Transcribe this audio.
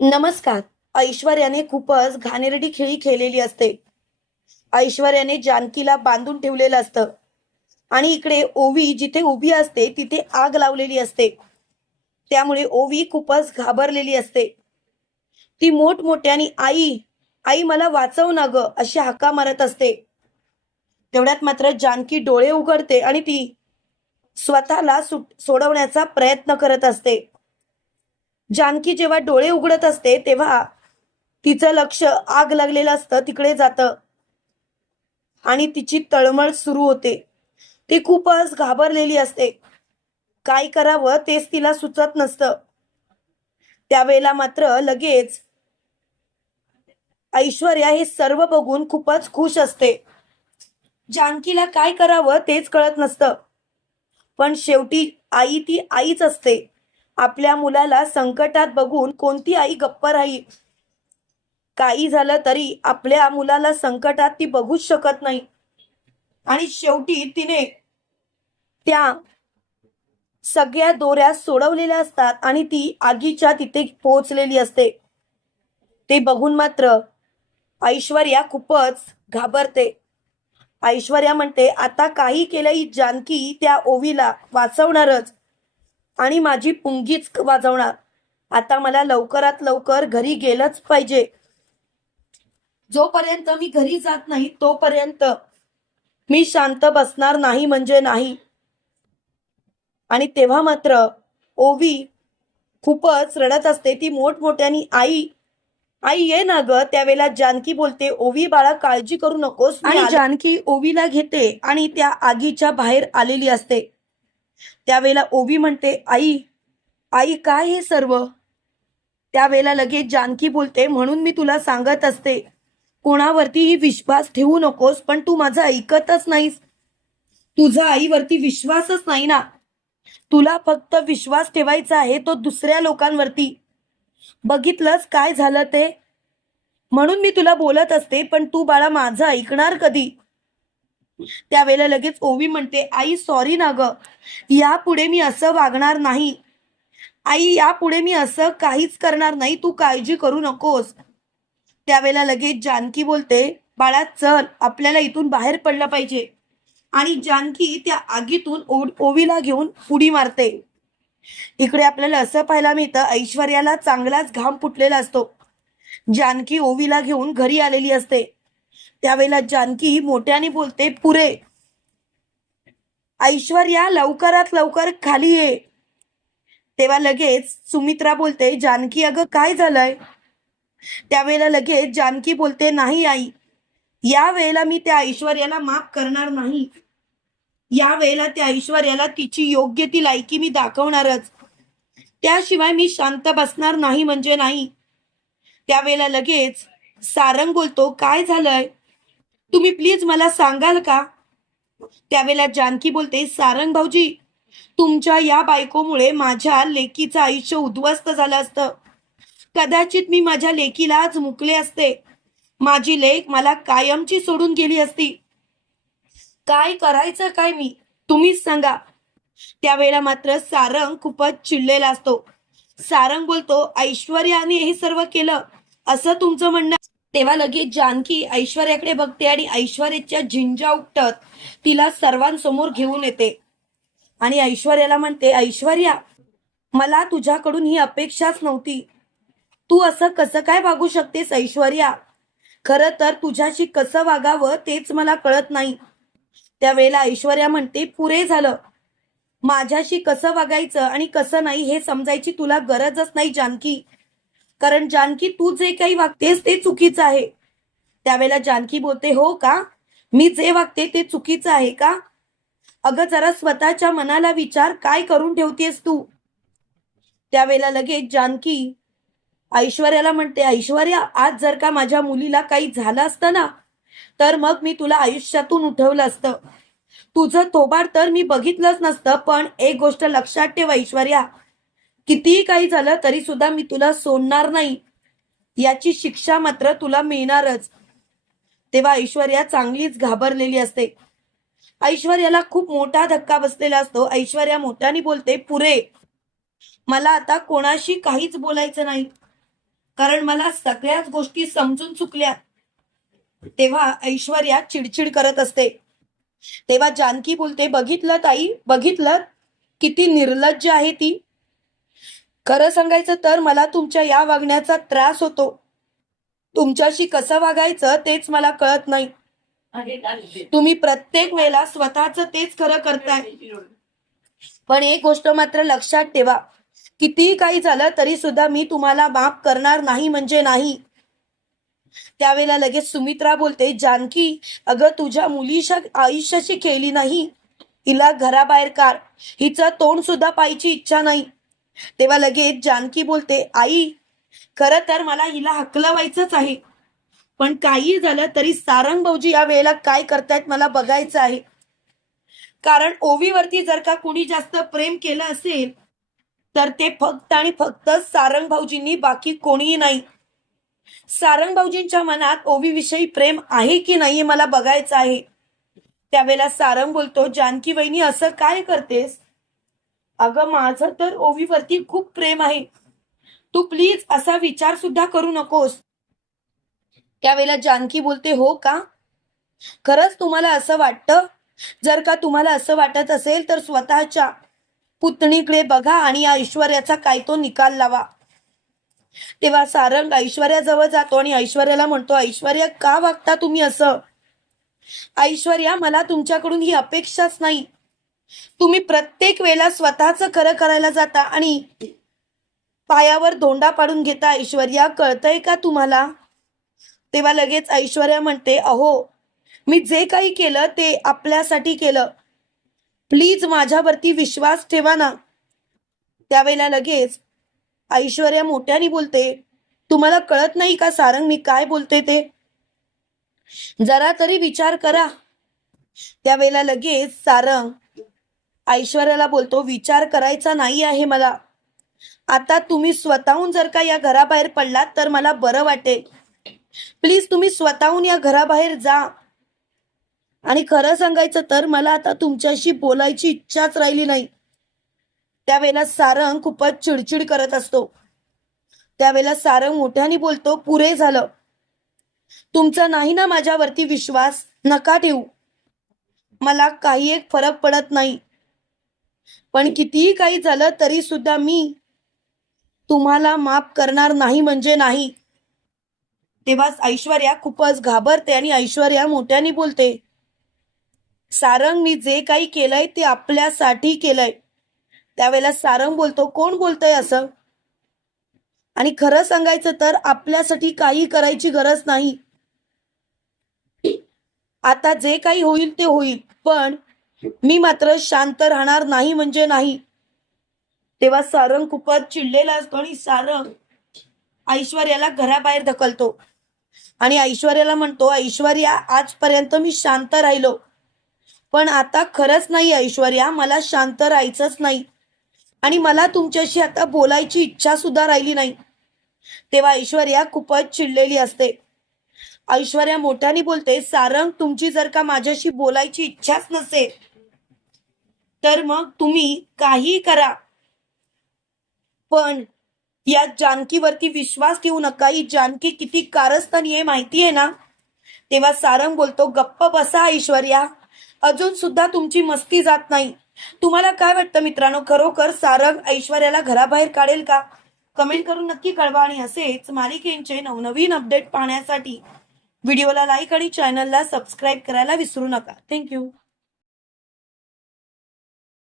नमस्कार. ऐश्वर्याने खूपच घाणेरडी खेळी खेळलेली असते. ऐश्वर्याने जानकीला बांधून ठेवलेलं असतं. आणि इकडे ओवी जिथे उभी असते तिथे आग लावलेली असते. त्यामुळे ओवी खूपच घाबरलेली असते. ती मोठमोठ्याने आई आई मला वाचव ना ग अशी हाका मारत असते. तेवढ्यात मात्र जानकी डोळे उघडते आणि ती स्वतःला सुट सोडवण्याचा प्रयत्न करत असते. जानकी जेव्हा डोळे उघडत असते तेव्हा तिचं लक्ष आग लागलेलं असतं तिकडे जातं. आणि तिची तळमळ सुरू होते. ती खूपच घाबरलेली असते. काय करावं तेच तिला सुचत नसतं. त्यावेळेला मात्र लगेच ऐश्वर्या हे सर्व बघून खूपच खुश असते. जानकीला काय करावं तेच कळत नसतं. पण शेवटी आई ती आईच असते. आपल्या मुलाला संकटात बघून कोणती आई गप्प राहील? काही झालं तरी आपल्या मुलाला संकटात ती बघूच शकत नाही. आणि शेवटी तिने त्या सगळ्या दोऱ्या सोडवलेल्या असतात आणि ती आगीच्या तिथे पोहोचलेली असते. ते बघून मात्र ऐश्वर्या खूपच घाबरते. ऐश्वर्या म्हणते आता काही केलं ही जानकी त्या ओवीला वाचवणारच. आणि माझी पुंगीच वाजवणार. आता मला लवकरात लवकर घरी गेलंच पाहिजे. जोपर्यंत मी घरी जात नाही तोपर्यंत मी शांत बसणार नाही म्हणजे नाही. आणि तेव्हा मात्र ओवी खूपच रडत असते. ती मोठमोठ्यानी आई आई ये ना ग. त्यावेळेला जानकी बोलते ओवी बाळा काळजी करू नकोस. आणि जानकी ओवीला घेते आणि त्या आगीच्या बाहेर आलेली असते. त्यावेळेला ओवी म्हणते आई आई काय हे सर्व? त्यावेळेला लगेच जानकी बोलते म्हणून मी तुला सांगत असते कोणावरतीही विश्वास ठेवू नकोस पण तू माझं ऐकतच नाहीस. तुझा आईवरती विश्वासच नाही ना. तुला फक्त विश्वास ठेवायचा आहे तो दुसऱ्या लोकांवरती. बघितलंस काय झालं ते? म्हणून मी तुला बोलत असते पण तू बाळा माझं ऐकणार कधी? त्यावेळेला लगेच ओवी म्हणते आई सॉरी ना ग. यापुढे मी असं वागणार नाही. आई यापुढे मी असं काहीच करणार नाही. तू काळजी करू नकोस. त्यावेळेला लगेच जानकी बोलते बाळा चल. आपल्याला इथून बाहेर पडलं पाहिजे. आणि जानकी त्या आगीतून ओवीला घेऊन उडी मारते. इकडे आपल्याला असं पाहायला मिळतं ऐश्वर्याला चांगलाच घाम फुटलेला असतो. जानकी ओवीला घेऊन घरी आलेली असते. त्यावेळेला जानकी मोठ्याने बोलते पुरे ऐश्वर्या लवकरात लवकर खाली ये. तेव्हा लगेच सुमित्रा बोलते जानकी अगं काय झालंय? त्यावेळेला लगेच जानकी बोलते नाही आई या वेळेला मी त्या ऐश्वर्याला माफ करणार नाही. या वेळेला त्या ऐश्वर्याला तिची योग्य ती लायकी मी दाखवणारच. त्याशिवाय मी शांत बसणार नाही म्हणजे नाही. त्यावेळेला लगेच सारंग बोलतो काय झालंय? तुम्ही प्लीज मला सांगाल का? त्यावेळेला जानकी बोलते सारंग भाऊजी तुमच्या या बायकोमुळे माझ्या लेकीचं आयुष्य उद्ध्वस्त झालं असतं. कदाचित मी माझ्या लेकीला मुकले असते. माझी लेख मला कायमची सोडून गेली असती. काय करायचं काय मी? तुम्हीच सांगा. त्यावेळेला मात्र सारंग खूपच चिडलेला असतो. सारंग बोलतो ऐश्वर्याने हे सर्व केलं. असं तुमचं म्हणणं तेव्हा लगेच जानकी ऐश्वर्याकडे बघते आणि ऐश्वर्याच्या झिंजा उपटत तिला सर्वांसमोर घेऊन येते. आणि ऐश्वर्याला म्हणते ऐश्वर्या मला तुझ्याकडून ही अपेक्षाच नव्हती. तू असं कसं काय वागू शकतेस ऐश्वर्या? खरं तर तुझ्याशी कसं वागावं तेच मला कळत नाही. त्यावेळेला ऐश्वर्या म्हणते पुरे झालं. माझ्याशी कसं वागायचं आणि कसं नाही हे समजायची तुला गरजच नाही जानकी. कारण जानकी तू जे काही वागतेस ते चुकीचं आहे. त्यावेळेला जानकी बोलते हो का? मी जे वागते ते चुकीचं आहे का? अगं जरा स्वतःच्या मनाला विचार काय करून ठेवतेस तू? त्यावेळेला लगेच जानकी ऐश्वर्याला म्हणते ऐश्वर्या आज जर का माझ्या मुलीला काही झालं असतं ना तर मग मी तुला आयुष्यातून उठवलं असतं. तुझं थोबाड तर मी बघितलंच नसतं पण एक गोष्ट लक्षात ठेव ऐश्वर्या. कितीही काही झालं तरी सुद्धा मी तुला सोडणार नाही. याची शिक्षा मात्र तुला मिळणारच. तेव्हा ऐश्वर्या चांगलीच घाबरलेली असते. ऐश्वर्याला खूप मोठा धक्का बसलेला असतो. ऐश्वर्या मोठ्याने बोलते पुरे मला आता कोणाशी काहीच बोलायचं नाही. कारण मला सगळ्याच गोष्टी समजून चुकल्या. तेव्हा ऐश्वर्या चिडचिड करत असते. तेव्हा जानकी बोलते बघितलं ताई बघितलं. किती निर्लज्ज आहे ती. खरं सांगायचं तर मला तुमच्या या वागण्याचा त्रास होतो. तुमच्याशी कसं वागायचं तेच मला कळत नाही. तुम्ही प्रत्येक वेळेला स्वतःच तेच खरं करताय. पण एक गोष्ट मात्र लक्षात ठेवा. कितीही काही झालं तरी सुद्धा मी तुम्हाला माफ करणार नाही म्हणजे नाही. त्यावेळेला लगेच सुमित्रा बोलते जानकी अगं तुझ्या मुलीच्या आयुष्याशी खेळली नाही. हिला घराबाहेर कार हिचं तोंड सुद्धा पाहायची इच्छा नाही. तेव्हा लगेच जानकी बोलते आई खरं तर मला हिला हकलवायचंच आहे. पण काही झालं तरी सारंग भाऊजी या वेळेला काय करतायत मला बघायचं आहे. कारण ओवीवरती जर का कुणी जास्त प्रेम केलं असेल तर ते फक्त आणि फक्त सारंग भाऊजींनी बाकी कोणीही नाही. सारंग भाऊजींच्या मनात ओवीविषयी प्रेम आहे की नाही मला बघायचं आहे. त्यावेळेला सारंग बोलतो जानकी वहिनी असं काय करतेस? अगं माझं तर ओवीवरती खूप प्रेम आहे. तू प्लीज असा विचार सुद्धा करू नकोस. त्यावेळेला जानकी बोलते हो का? खरंच तुम्हाला असं वाटतं? जर का तुम्हाला असं वाटत असेल तर स्वतःच्या पुतणीकडे बघा आणि या ऐश्वर्याचा काय तो निकाल लावा. तेव्हा सारंग ऐश्वर्याजवळ जातो आणि ऐश्वर्याला म्हणतो ऐश्वर्या का वागता तुम्ही असं? ऐश्वर्या मला तुमच्याकडून ही अपेक्षाच नाही. तुम्ही प्रत्येक वेळेला स्वतःच खरं करायला जाता आणि पायावर धोंडा पाडून घेता ऐश्वर्या कळतंय का तुम्हाला? तेव्हा लगेच ऐश्वर्या म्हणते अहो मी जे काही केलं ते आपल्यासाठी केलं. प्लीज माझ्यावरती विश्वास ठेवा ना. त्यावेळेला लगेच ऐश्वर्या मोठ्याने बोलते तुम्हाला कळत नाही का सारंग मी काय बोलते ते? जरा तरी विचार करा. त्यावेळेला लगेच सारंग ऐश्वर्याला बोलतो विचार करायचा नाही आहे मला. आता तुम्ही स्वतःहून जर का या घराबाहेर पडलात तर मला बरं वाटेल. प्लीज तुम्ही स्वतःहून या घराबाहेर जा. आणि खरं सांगायचं तर मला आता तुमच्याशी बोलायची इच्छाच राहिली नाही. त्यावेळेला सारंग खूपच चिडचिड करत असतो. त्यावेळेला सारंग मोठ्याने बोलतो पुरे झालं. तुमचा नाही ना माझ्यावरती विश्वास? नका ठेवू मला काही एक फरक पडत नाही. पण कितीही काही झालं तरी सुद्धा मी तुम्हाला माफ करणार नाही म्हणजे नाही. तेव्हा ऐश्वर्या खूपच घाबरते आणि ऐश्वर्या मोठ्याने बोलते सारंग मी जे काही केलंय ते आपल्यासाठी केलंय. त्यावेळेला सारंग बोलतो कोण बोलतय असं? आणि खरं सांगायचं तर आपल्यासाठी काही करायची गरज नाही. आता जे काही होईल ते होईल पण मी मात्र शांत राहणार नाही म्हणजे नाही. तेव्हा सारंग खूपच चिडलेला असतो आणि सारंग ऐश्वर्याला घराबाहेर ढकलतो. आणि ऐश्वर्याला म्हणतो ऐश्वर्या आजपर्यंत मी शांत राहिलो. पण आता खरंच नाही ऐश्वर्या मला शांत राहायचंच नाही. आणि मला तुमच्याशी आता बोलायची इच्छा सुद्धा राहिली नाही. तेव्हा ऐश्वर्या खूपच चिडलेली असते. ऐश्वर्या मोठ्याने बोलते सारंग तुमची जर का माझ्याशी बोलायची इच्छाच नसेल तर मग तुम्ही काही करा. पण या जानकीवरती विश्वास ठेवू नका. ही जानकी किती कारस्थानी आहे माहिती आहे ना? तेव्हा सारंग बोलतो गप्प बसा ऐश्वर्या. अजून सुद्धा तुमची मस्ती जात नाही. तुम्हाला काय वाटतं मित्रांनो? खरोखर सारंग ऐश्वर्याला घराबाहेर काढेल का? कमेंट करून नक्की कळवा आणि असेच मालिकेंचे नवनवीन अपडेट पाहण्यासाठी व्हिडिओला लाईक आणि चॅनलला सबस्क्राईब करायला विसरू नका. थँक्यू.